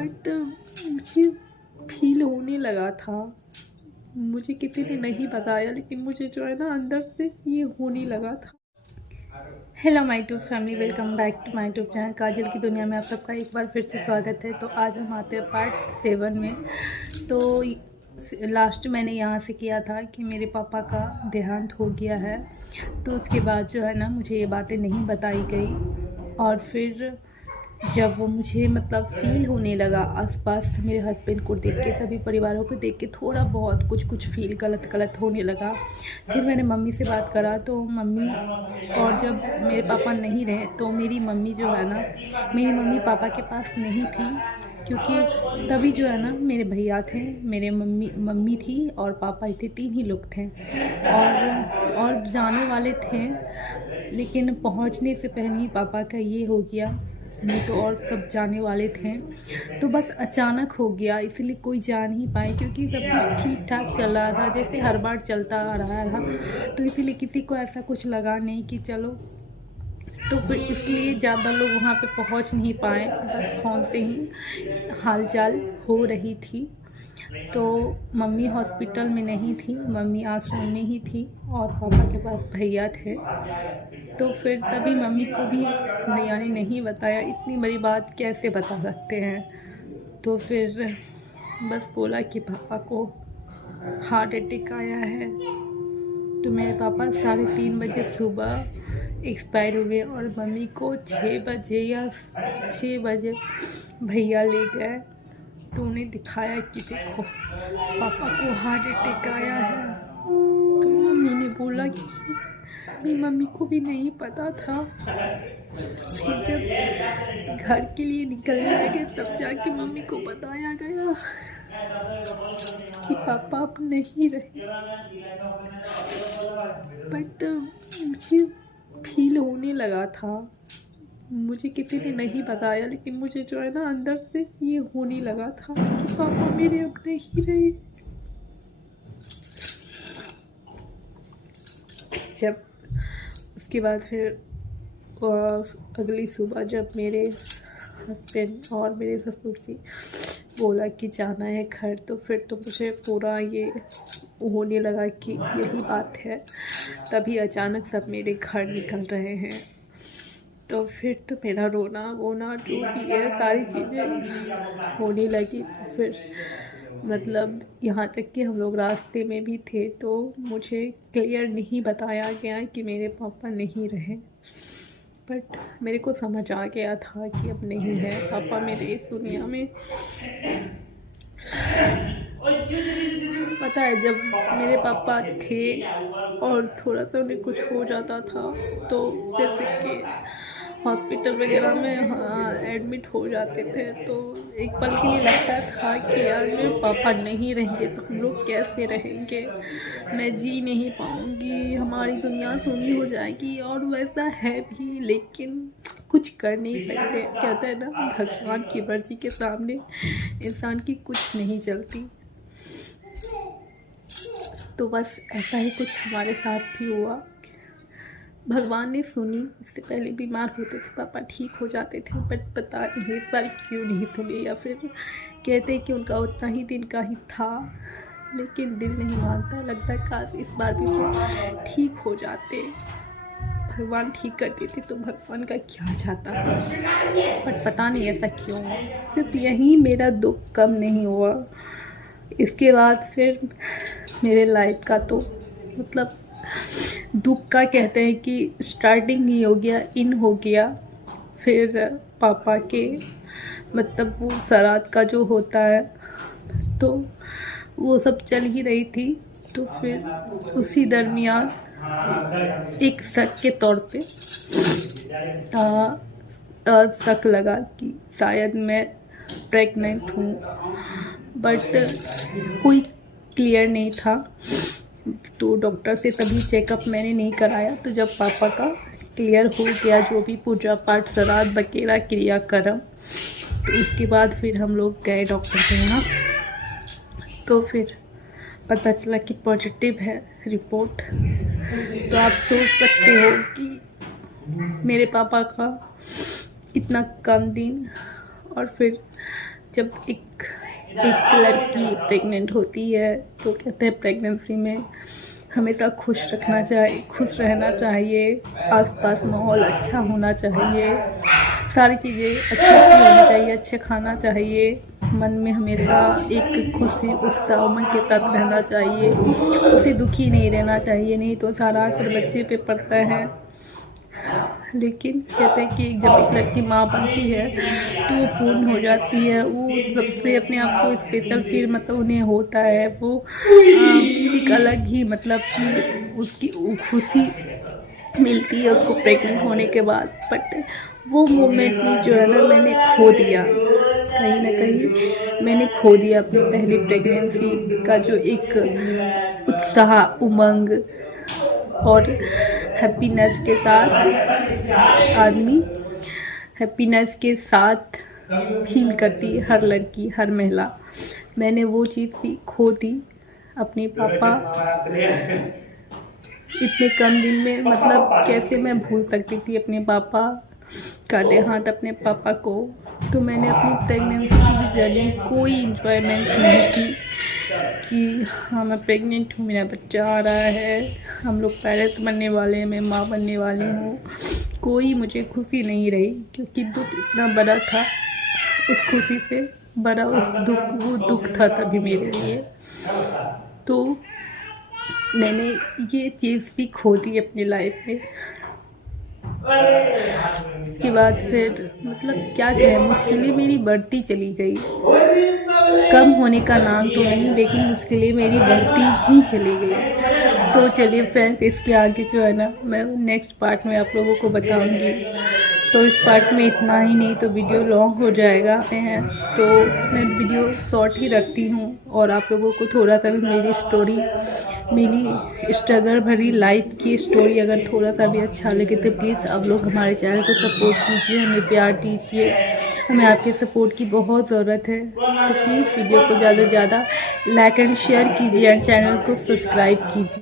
But मुझे feel होने लगा था। मुझे किसी ने नहीं बताया, लेकिन मुझे जो है ना अंदर से ये होने लगा था। Hello my YouTube family, welcome back to my YouTube channel Kajal की दुनिया में आप सबका एक बार फिर से स्वागत है। तो आज हम आते हैं पार्ट 7 में। तो लास्ट मैंने यहाँ से किया था कि मेरे पापा का देहांत हो गया है। तो उसके बाद जो है ना मुझे ये बातें नहीं बताई गई, और फिर जब वो मुझे मतलब फील होने लगा आसपास मेरे हस्बैंड को देख के, सभी परिवारों को देख के थोड़ा बहुत कुछ फील गलत होने लगा। फिर मैंने मम्मी से बात करा तो मम्मी, और जब मेरे पापा नहीं रहे तो मेरी मम्मी जो है ना, मेरी मम्मी पापा के पास नहीं थी, क्योंकि तभी जो है ना मेरे भैया थे, मेरे मम्मी थी और पापा थे, 3 ही लोग थे। और जाने वाले थे, लेकिन पहुंचने से पहले ही पापा का ये हो गया, नहीं तो और सब जाने वाले थे। तो बस अचानक हो गया, इसलिए कोई जा नहीं पाए, क्योंकि सब कुछ ठीक ठाक चल रहा था जैसे हर बार चलता आ रहा था। तो इसीलिए किसी को ऐसा कुछ लगा नहीं कि चलो, तो फिर इसलिए ज़्यादा लोग वहाँ पे पहुँच नहीं पाए, बस फ़ोन से ही हालचाल हो रही थी। तो मम्मी हॉस्पिटल में नहीं थी, मम्मी आश्रम में ही थी, और पापा के पास भैया थे। तो फिर तभी मम्मी को भी भैया ने नहीं बताया, इतनी बड़ी बात कैसे बता सकते हैं। तो फिर बस बोला कि पापा को हार्ट अटैक आया है। तो मेरे पापा 3:30 बजे सुबह एक्सपायर हुए, और मम्मी को 6 बजे या 6 बजे भैया ले गए। तो उन्हें दिखाया कि देखो पापा को हार्ट अटैक आया है। तो मम्मी ने बोला कि मम्मी को भी नहीं पता था। फिर जब घर के लिए निकलने लगे तब जाके मम्मी को बताया गया कि पापा अब नहीं रहे। बट मुझे फील होने लगा था, मुझे किसी ने नहीं बताया, लेकिन मुझे जो है ना अंदर से ये होने लगा था कि पापा मेरे अब नहीं रहे। जब उसके बाद फिर अगली सुबह जब मेरे हस्बैंड और मेरे ससुर जी बोला कि जाना है घर, तो फिर तो मुझे पूरा ये होने लगा कि यही बात है। तभी अचानक सब मेरे घर निकल रहे हैं। तो फिर तो मेरा रोना वोना जो भी है सारी चीज़ें होने लगी। तो फिर मतलब यहाँ तक कि हम लोग रास्ते में भी थे, तो मुझे क्लियर नहीं बताया गया कि मेरे पापा नहीं रहे। बट मेरे को समझ आ गया था कि अब नहीं है पापा मेरे इस दुनिया में। पता है, जब मेरे पापा थे और थोड़ा सा उन्हें कुछ हो जाता था, तो जैसे कि हॉस्पिटल वगैरह में एडमिट हो जाते थे, तो एक पल के लिए लगता था कि यार मेरे पापा नहीं रहेंगे तो हम लोग कैसे रहेंगे, मैं जी नहीं पाऊँगी, हमारी दुनिया सुनी हो जाएगी। और वैसा है भी, लेकिन कुछ कर नहीं सकते। कहते हैं ना, भगवान की मर्जी के सामने इंसान की कुछ नहीं चलती। तो बस ऐसा ही कुछ हमारे साथ भी हुआ। भगवान ने सुनी। इससे पहले बीमार होते थे पापा, ठीक हो जाते थे, बट पता नहीं इस बार क्यों नहीं सुनी, या फिर कहते कि उनका उतना ही दिन का ही था, लेकिन दिल नहीं मानता। लगता है काश इस बार भी वो ठीक हो जाते, भगवान ठीक कर देते, तो भगवान का क्या जाता। बट पता नहीं ऐसा क्यों हुआ। सिर्फ यही मेरा दुख कम नहीं हुआ, इसके बाद फिर मेरे लाइफ का तो मतलब दुख का कहते हैं कि स्टार्टिंग ही हो गया, इन हो गया। फिर पापा के मतलब वो सराद का जो होता है, तो वो सब चल ही रही थी। तो फिर उसी दरमियान एक शक के तौर पे शक लगा कि शायद मैं प्रेग्नेंट हूँ, बट कोई क्लियर नहीं था। तो डॉक्टर से तभी चेकअप मैंने नहीं कराया। तो जब पापा का क्लियर हो गया, जो भी पूजा पाठ श्राद्ध वगैरह क्रियाक्रम, तो उसके बाद फिर हम लोग गए डॉक्टर के यहाँ। तो फिर पता चला कि पॉजिटिव है रिपोर्ट। तो आप सोच सकते हो कि मेरे पापा का इतना कम दिन, और फिर जब एक लड़की प्रेग्नेंट होती है तो कहते हैं प्रेगनेंसी में हमेशा खुश रहना चाहिए, आसपास माहौल अच्छा होना चाहिए, सारी चीज़ें अच्छी होनी चाहिए, अच्छे खाना चाहिए, मन में हमेशा एक खुशी उत्साह उमंग के साथ रहना चाहिए, उसे दुखी नहीं रहना चाहिए, नहीं तो सारा असर बच्चे पे पड़ता है। लेकिन कहते हैं कि जब एक लड़की माँ बनती है तो वो पूर्ण हो जाती है, वो सबसे अपने आप को स्पेशल फील मतलब उन्हें होता है, वो एक अलग ही मतलब कि उसकी खुशी मिलती है उसको प्रेग्नेंट होने के बाद। बट वो मोमेंट में जो है ना मैंने खो दिया, कहीं ना कहीं मैंने खो दिया अपनी पहली प्रेगनेंसी का जो एक उत्साह उमंग और हैप्पीनेस के साथ आदमी हैप्पीनेस के साथ फील करती है हर लड़की हर महिला। मैंने वो चीज़ भी खो दी। अपने पापा इतने कम दिन में मतलब कैसे मैं भूल सकती थी अपने पापा का देहांत अपने पापा को। तो मैंने अपनी प्रेगनेंसी की भी जर्नी कोई इंजॉयमेंट नहीं की कि हाँ मैं प्रेग्नेंट हूँ, मेरा बच्चा आ रहा है, हम लोग पेरेंट्स बनने वाले हैं, मैं माँ बनने वाली हूँ। कोई मुझे खुशी नहीं रही क्योंकि दुख इतना बड़ा था, उस खुशी से बड़ा वो दुख था तभी मेरे लिए। तो मैंने ये चीज़ भी खो दी अपनी लाइफ में। इसके बाद फिर मतलब क्या कहें, मुश्किलें मेरी बढ़ती चली गई, कम होने का नाम तो नहीं लेकिन मुश्किलें मेरी बढ़ती ही चली गई। तो चलिए फ्रेंड्स, इसके आगे जो है ना मैं नेक्स्ट पार्ट में आप लोगों को बताऊंगी। तो इस पार्ट में इतना ही, नहीं तो वीडियो लॉन्ग हो जाएगा हैं, तो मैं वीडियो शॉर्ट ही रखती हूँ और आप लोगों को थोड़ा सा भी मेरी स्टोरी, मेरी स्ट्रगल भरी लाइफ की स्टोरी अगर थोड़ा सा भी अच्छा लगे तो प्लीज़ आप लोग हमारे चैनल को सपोर्ट कीजिए, हमें प्यार दीजिए, हमें आपके सपोर्ट की बहुत ज़रूरत है। तो प्लीज़ वीडियो को ज़्यादा से ज़्यादा लाइक एंड शेयर कीजिए एंड चैनल को सब्सक्राइब कीजिए।